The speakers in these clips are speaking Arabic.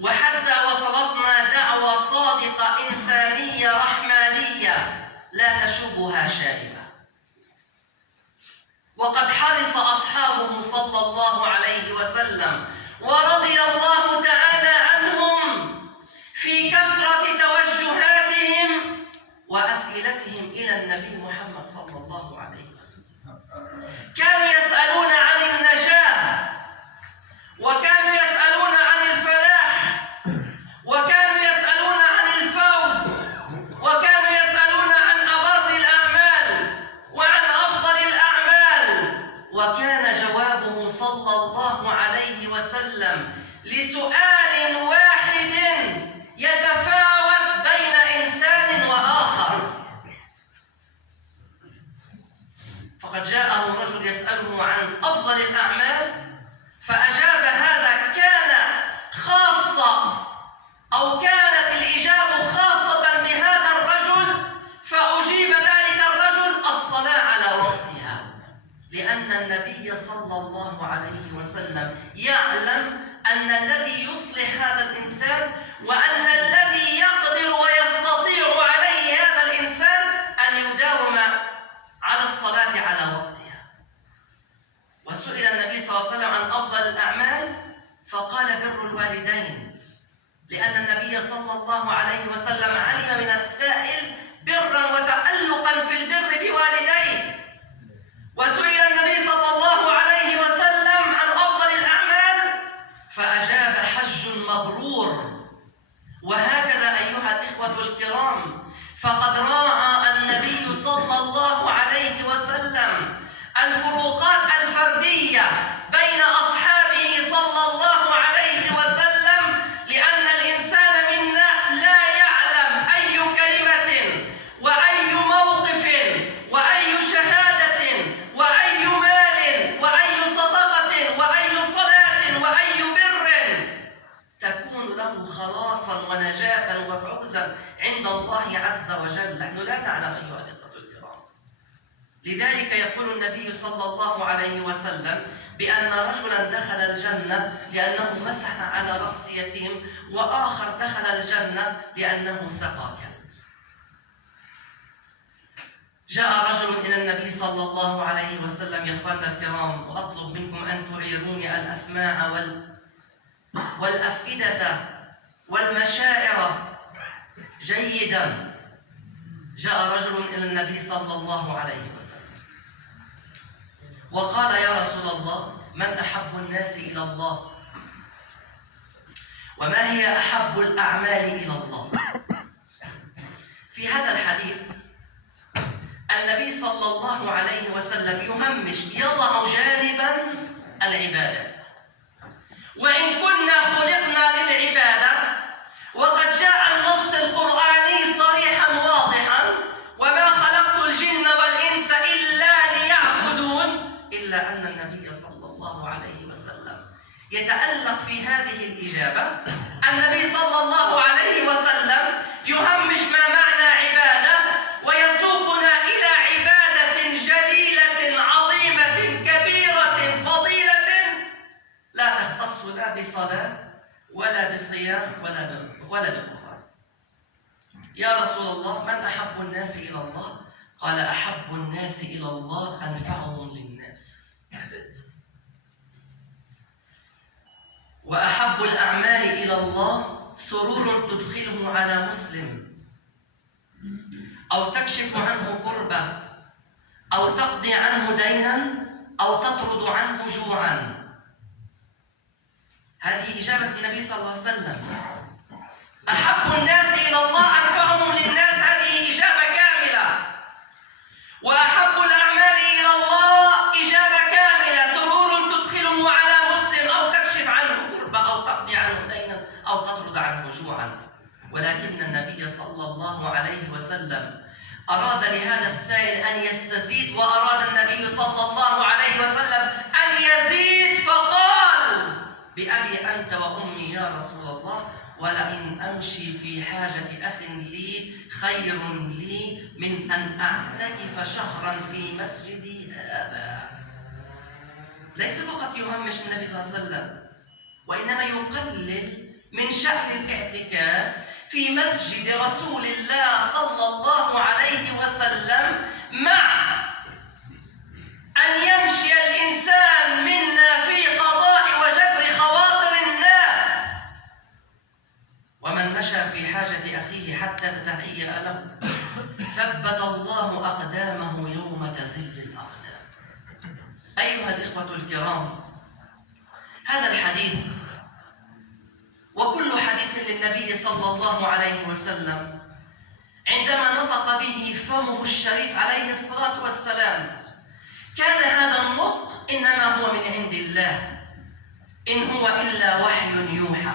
وحتى وصلتنا دعوة صادقة إنسانية رحمانية لا تشبها شائبة. وقد حرص أصحابه صلى الله عليه وسلم ورضي الله تعالى عنهم في كثرة توجهاتهم وأسئلتهم إلى النبي محمد صلى الله عليه وسلم. كانوا يسألون عن النجاة، وكانوا يسألون عن الفلاح، وكانوا يسألون عن الفوز، وكانوا يسألون عن أبر الأعمال وعن أفضل الأعمال. وكان جوابه صلى الله عليه وسلم لسؤال واحد يتفاوت بين إنسان وآخر. فقد جاءه رجل يسأله عن أفضل الأعمال فأجاب هذا، كان خاصة أو كانت الإجابة خاصة بهذا الرجل، فأجيب ذلك الرجل الصلاة على وقتها، لأن النبي صلى الله عليه وسلم يعلم أن الذي يصلح هذا الإنسان وأن الذي يقدر ويستطيع عليه هذا الإنسان أن يداوم على الصلاة على وقتها. وسئل النبي صلى الله عليه وسلم عن أفضل الأعمال فقال بر الوالدين، لأن النبي صلى الله عليه وسلم علم من السائل برا وتألقا في البر بوالديه. وسئل النبي صلى الله عليه وسلم عن أفضل الأعمال فأجاب حج مبرور. وهكذا أيها الإخوة الكرام، فقد راعى النبي صلى الله عليه وسلم الفروقات الفردية بين أصحابه صلى الله عليه وسلم، لأن الإنسان منا لا يعلم أي كلمة وأي موقف وأي شهادة وأي مال وأي صدقة وأي صلاة وأي بر تكون له خلاصا ونجاة وفوزا عند الله عز وجل. نحن لا نعلم أيها الإخوة الكرام. لذلك يقول النبي صلى الله عليه وسلم بأن رجلا دخل الجنة لأنه مسح على رأس يتيم، وآخر دخل الجنة لأنه سقى كلب. جاء رجل إلى النبي صلى الله عليه وسلم: يا إخوان الكرام، وأطلب منكم أن تعيروني الأسماع والأفئدة والمشاعر جيدا. جاء رجل إلى النبي صلى الله عليه وسلم وقال: يا رسول الله، من أحب الناس إلى الله؟ وما هي أحب الأعمال إلى الله؟ في هذا الحديث النبي صلى الله عليه وسلم يهمش، يضع جانبا العبادات. وإن كنا خلقنا للعبادة، وقد جاء النص القرآني صريحا واضحا: وما خلقت الجن والإنس إلا ليعبدون، إلا أن النبي صلى الله عليه وسلم يتألق في هذه الإجابة. النبي صلى الله عليه وسلم يهمش ما معنى عبادة ويسوقنا إلى عبادة جليلة عظيمة كبيرة فضيلة لا تختص لا بصلاة ولا بصيام ولا بقرآن. يا رسول الله، من أحب الناس إلى الله؟ قال: أحب الناس إلى الله أنفعهم للناس. وأحب الأعمال إلى الله سرور تدخله على مسلم، أو تكشف عنه كربة، أو تقضي عنه دينا، أو تطرد عنه جوعا. هذه إجابة النبي صلى الله عليه وسلم. أحب الناس إلى الله أنفعهم للناس، هذه إجابة كاملة. وأحب الأعمال إلى الله إجابة كاملة، سرور تدخله على مسلم، أو تكشف عنه كربة، أو تقضي عنه دينا، أو تطرد عنه جوعا. ولكن النبي صلى الله عليه وسلم أراد لهذا السائل أن يستزيد، وأراد النبي صلى الله عليه وسلم أن يزيد، فقال: بأبي أنت وأمي يا رسول الله، ولئن أمشي في حاجة أخ لي خير لي من أن أعتكف شهرا في مسجدي هذا. ليس فقط يهمش النبي صلى الله عليه وسلم، وإنما يقلل من شأن الاعتكاف في مسجد رسول الله صلى الله عليه وسلم، مع أن يمشي الإنسان منا في قضاء وجبر خواطر الناس. ومن مشى في حاجة أخيه حتى تتهيأ له ثبت الله أقدامه يوم تزل الأقدام. أيها الإخوة الكرام، هذا الحديث وكل حديث للنبي صلى الله عليه وسلم عندما نطق به فمه الشريف عليه الصلاة والسلام كان هذا النطق إنما هو من عند الله، إن هو إلا وحي يوحى.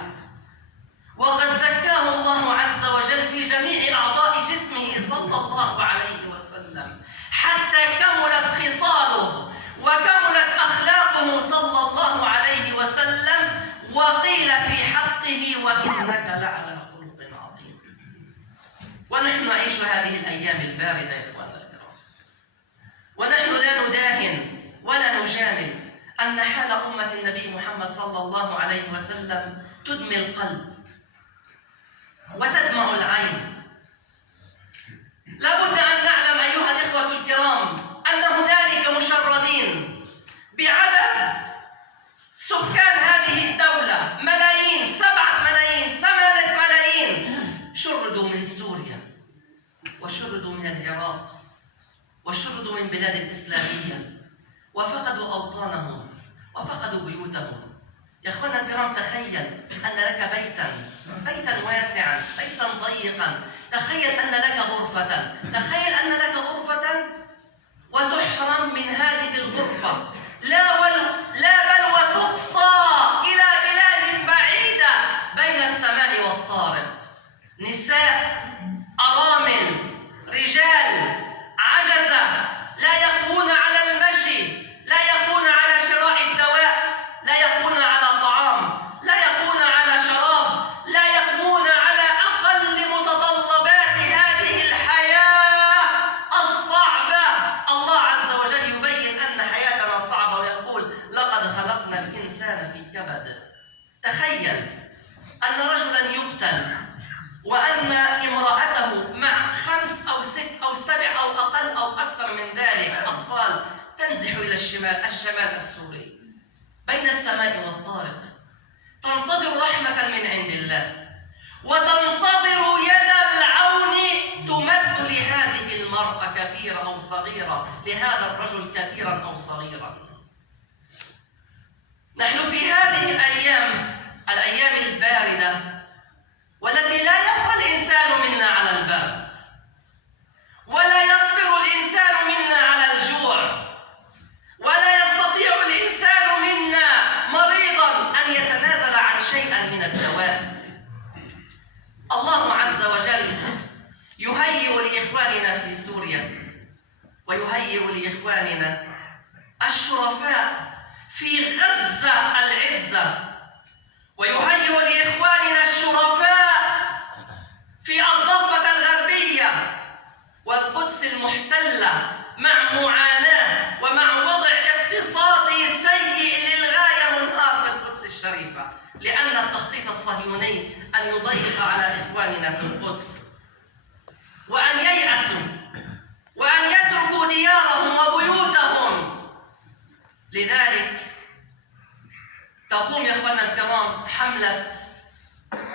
وقد زكاه الله عز وجل في جميع أعضاء جسمه صلى الله عليه وسلم حتى كملت خصاله وكملت أخلاقه صلى الله عليه وسلم، وقيل في حقه وإنك لعلى خلق عظيم. ونحن نعيش هذه الأيام الباردة يا إخواننا الكرام، ونحن لا نداهن ولا نجامل أن حال أمة النبي محمد صلى الله عليه وسلم تدمي القلب وتدمع العين. لابد أن نعلم أيها الإخوة الكرام أن هنالك مشردين بعدد سكان هذه الدولة، ملايين، 7 ملايين، 8 ملايين، شردوا من سوريا وشردوا من العراق وشردوا من بلاد الإسلامية وفقدوا أوطانهم وفقدوا بيوتهم. يا أخوانا الكرام، تخيل أن لك بيتا واسعا، بيتا ضيقا، تخيل أن لك غرفة، تخيل أن لك غرفة وتحرم من هذه الغرفة، لا بل وتقصى إلى بلاد بعيدة بين السماء والطارق. نساء، أرامل، رجال، عجزة، لا يقوون على المشي، لا يقوون على شراء الدواء، لا يقوون على طعام، لا يقوون على شراب، لا يقوون على أقل متطلبات هذه الحياة الصعبة. الله عز وجل يبين أن حياتنا صعبة ويقول لقد خلقنا الإنسان في كبد. تخيل أن رجلا يقتل وأن امرأته مع 5 أو 6 أو 7 أو أقل أو أكثر من ذلك أطفال تنزح إلى الشمال السوري بين السماء والطارق، تنتظر رحمة من عند الله وتنتظر يد العون تمد لهذه المرأة كبيرة أو صغيرة، لهذا الرجل كبيرا أو صغيرا. نحن في هذه الأيام الباردة والتي لا يبقى الإنسان منا على البرد ولا يصبر الإنسان منا على الجوع ولا يستطيع الإنسان منا مريضا أن يتنازل عن شيئا من الدواء. الله عز وجل يهيئ لإخواننا في سوريا ويهيئ لإخواننا الشرفاء في غزة العزة، ويهيئ لإخواننا الشرفاء في الضفة الغربية والقدس المحتلة مع معاناة ومع وضع اقتصادي سيء للغاية منهار في القدس الشريفة، لأن التخطيط الصهيوني أن يضيق على إخواننا في القدس وأن ييأسوا وأن يتركوا ديارهم وبيوتهم. لذلك تقوم يا أخواننا الكرام حملة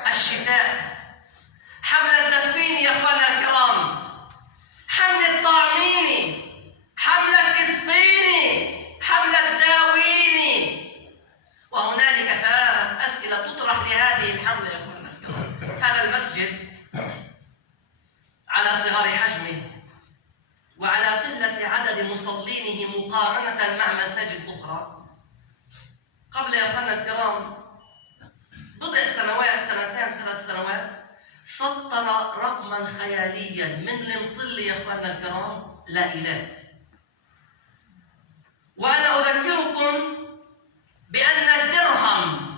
الشتاء، حملة دفيني يا أخواننا الكرام، حملة طعميني، حملة اسقيني، حملة داويني. وهنالك 3 أسئلة تطرح لهذه الحملة يا أخواننا الكرام. هذا المسجد على صغار حجمه وعلى قلة عدد مصلينه مقارنة مع مساجد أخرى، قبل يا أخواننا الكرام بضع سنوات، 2 3 سنوات، سطر رقما خياليا من المطل يا أخواننا الكرام لائلات. وأنا أذكركم بأن الدرهم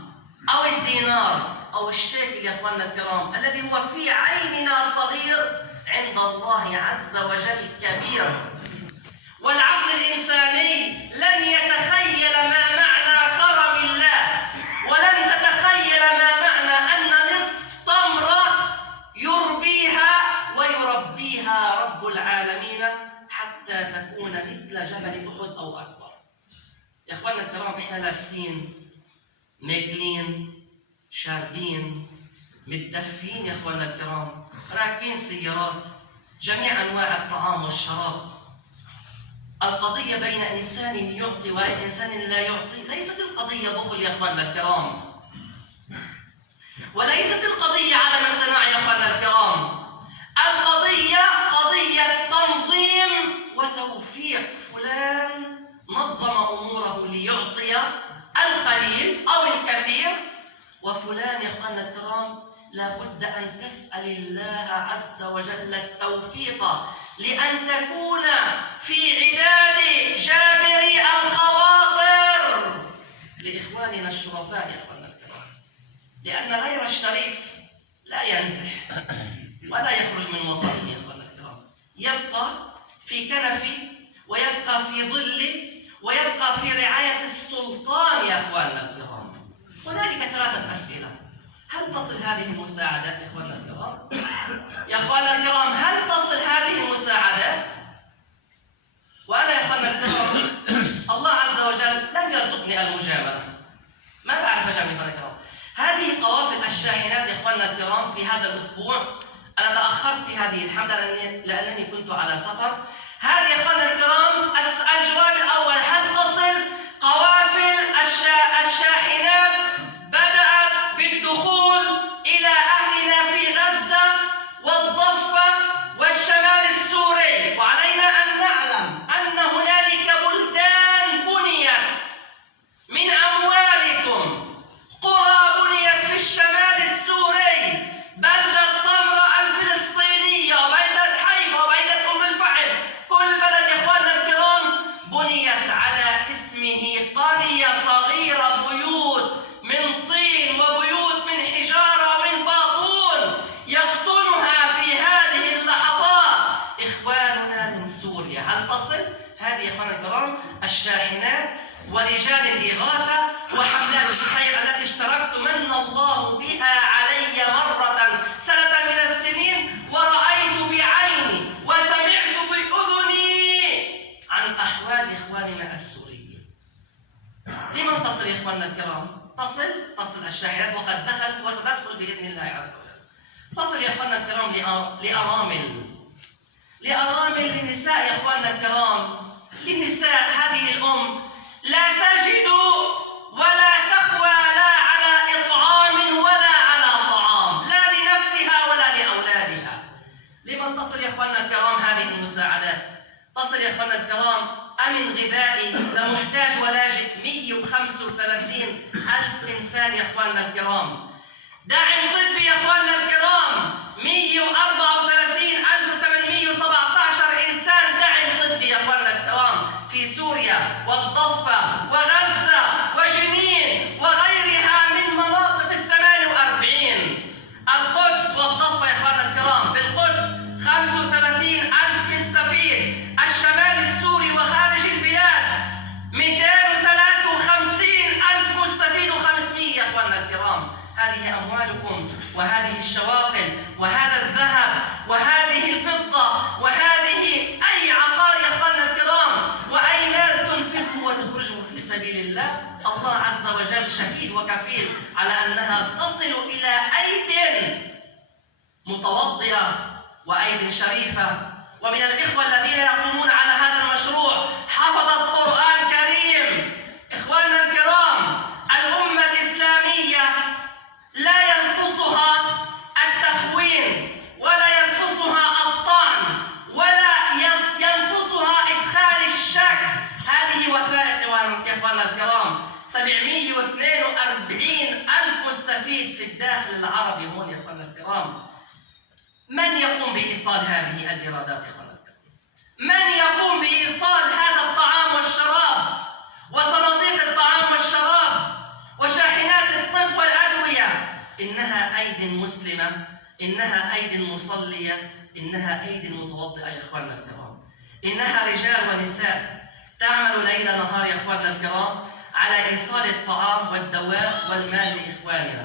أو الدينار أو الشيكل يا أخواننا الكرام الذي هو في عيننا صغير عند الله عز وجل كبير. والعقل الإنساني لن يتخيل ما معنى كرم الله، ولن تتخيل ما معنى أن إحنا لابسين ماكلين شاربين متدفين يا إخواننا الكرام، راكبين سيارات، جميع أنواع الطعام والشراب. القضية بين إنسان يعطي وإنسان لا يعطي. ليست القضية بخل يا إخواننا الكرام، وليست القضية عدم امتناع يا إخواننا الكرام. القضية قضية تنظيم وتوفيق. فلان نظم أموره ليعطي القليل أو الكثير، وفلان يا إخواننا الكرام لابد أن تسأل الله عز وجل التوفيق لأن تكون في عداد جابري الخواطر لإخواننا الشرفاء يا إخواننا الكرام، لأن غير الشريف لا ينزح ولا يخرج من وطنه يا إخواننا الكرام، يبقى في كنفه ويبقى في ظله ويبقى في رعاية السلطان يا إخواننا الكرام. هنالك 3 أسئلة: هل تصل هذه المساعدات يا إخواننا الكرام؟ يا إخواننا الكرام، هل تصل هذه المساعدات؟ وأنا يا إخواننا الكرام الله عز وجل لم يرزقني المجاملة، ما بعرف أجامل يا إخواننا الكرام. هذه قوافل الشاحنات يا إخواننا الكرام في هذا الأسبوع، أنا تأخرت في هذه الحملة لأنني كنت على سفر. هذه يا إخواننا الكرام الجواب الأول: هل تصل قوافل الشاحنات؟ بدأت بالدخول إلى أهلنا في غزة والضفة والشمال السوري، وعلينا أن نعلم أن هنالك بلدان بنيت من أموالكم، قرى بنيت في الشمال السوري، بلدة طمرة الفلسطينية وبلدة حيفا وبلدة أم الفحم، كل بلد يا إخواننا الكرام بنيت على اسمه قرية صغيرة، بيوت من طين وبيوت من حجارة ومن باطون، يقطنها في هذه اللحظات إخواننا من سوريا. هل تصل هذه يا إخواننا الكرام الشاحنات ورجال الإغاثة وحملات الخير التي اشتركت من الله بها علي مرة سنة من السنين، ورأيت بعيني وسمعت بأذني عن أحوال إخواننا السوريين. لمن تصل يا إخواننا الكرام؟ تصل الشاحنات، وقد دخلت وستدخل بإذن الله عز وجل. تصل يا إخواننا الكرام لأرامل للنساء يا إخواننا الكرام، للنساء. هذه الأم لا تجد ولا تقوى لا على إطعام ولا على طعام، لا لنفسها ولا لأولادها. لمن تصل يا إخواننا الكرام هذه المساعدات؟ تصل يا إخواننا الكرام أمن غذائي لمحتاج ولاجئ 135,000 إنسان يا إخواننا الكرام. داعم طبي يا إخواننا الكرام 134,817 إنسان داعم طبي يا إخواننا الكرام في سوريا والضفة وغزة وجنين وغيرها من مناطق 48. القدس والضفة يا إخواننا الكرام، بالقدس 35,000 مستفيد، الشمال السوري وخارج البلاد 253,000 مستفيد و500 يا إخواننا الكرام. هذه أموالكم وهذه الشواقل وهذا الذهب وهذه الفضة وهذه أي عقار يا إخواننا الكرام وأي مال تنفقه وتخرجه في سبيل الله، الله عز وجل شهيد وكفيل على أنها تصل إلى أيد متوضئة وأيد شريفة. ومن الإخوة الذين يقومون على هذا المشروع حفظ القرآن الكريم. إخواننا الكرام، الأمة الإسلامية لا ينقصها التخوين ولا ينقصها الطعن ولا ينقصها إدخال الشك. هذه وثائق يا إخواننا الكرام، 742,000 مستفيد في الداخل العربي هون يا إخواننا الكرام. من يقوم بإيصال هذه الإيرادات يا إخواننا الكرام؟ من يقوم بإيصال هذا الطعام والشراب وصناديق الطعام والشراب وشاحنات الطب والأدوية؟ إنها أيد مسلمة، إنها أيد مصلية، إنها أيد متوضئة يا إخواننا الكرام. إنها رجال ونساء تعمل ليل نهار يا إخواننا الكرام على إيصال الطعام والدواء والمال لإخواننا.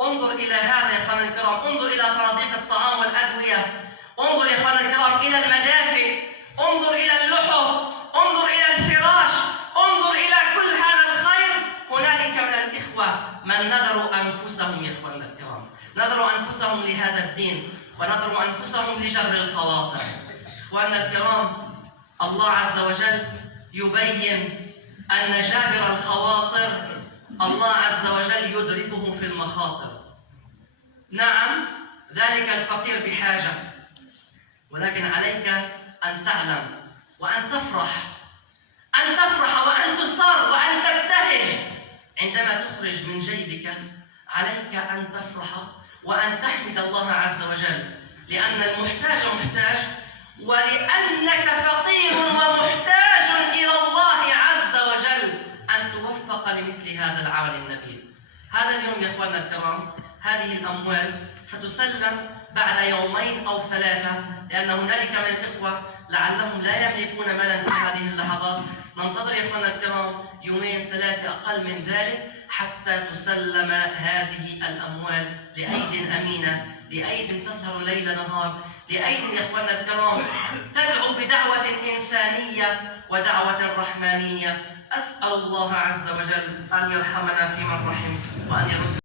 انظر إلى هذا يا إخواننا الكرام، انظر إلى صناديق الطعام والأدوية، انظر يا إخواننا الكرام إلى المدافئ، انظر إلى اللحف، انظر إلى الفراش، انظر إلى كل هذا الخير إخواننا الكرام، نذروا أنفسهم لهذا الدين ونذروا أنفسهم لجر الخواطر. إخواننا الكرام، الله عز وجل يبين أن جابر الخواطر الله عز وجل يدركه في المخاطر. نعم، ذلك الفقير بحاجة، ولكن عليك أن تعلم وأن تفرح وأن تصر وأن تبتهج عندما تخرج من جيبك. عليك أن تفرح وأن تحمد الله عز وجل، لأن المحتاج محتاج، ولأنك فقير ومحتاج إلى الله عز وجل أن توفق لمثل هذا العمل النبيل. هذا اليوم يا إخواننا الكرام، هذه الأموال ستسلم بعد يومين أو 3، لأن هنالك من الإخوة لعلهم لا يملكون مالا في هذه اللحظات. ننتظر يا إخواننا الكرام 2-3 أقل من ذلك حتى تسلم هذه الأموال لأيد أمينة، لأيد تسهر ليل نهار، لأيد يا إخواننا الكرام تدعو بدعوة إنسانية ودعوة رحمانية. أسأل الله عز وجل أن يرحمنا في من رحم وأن يرد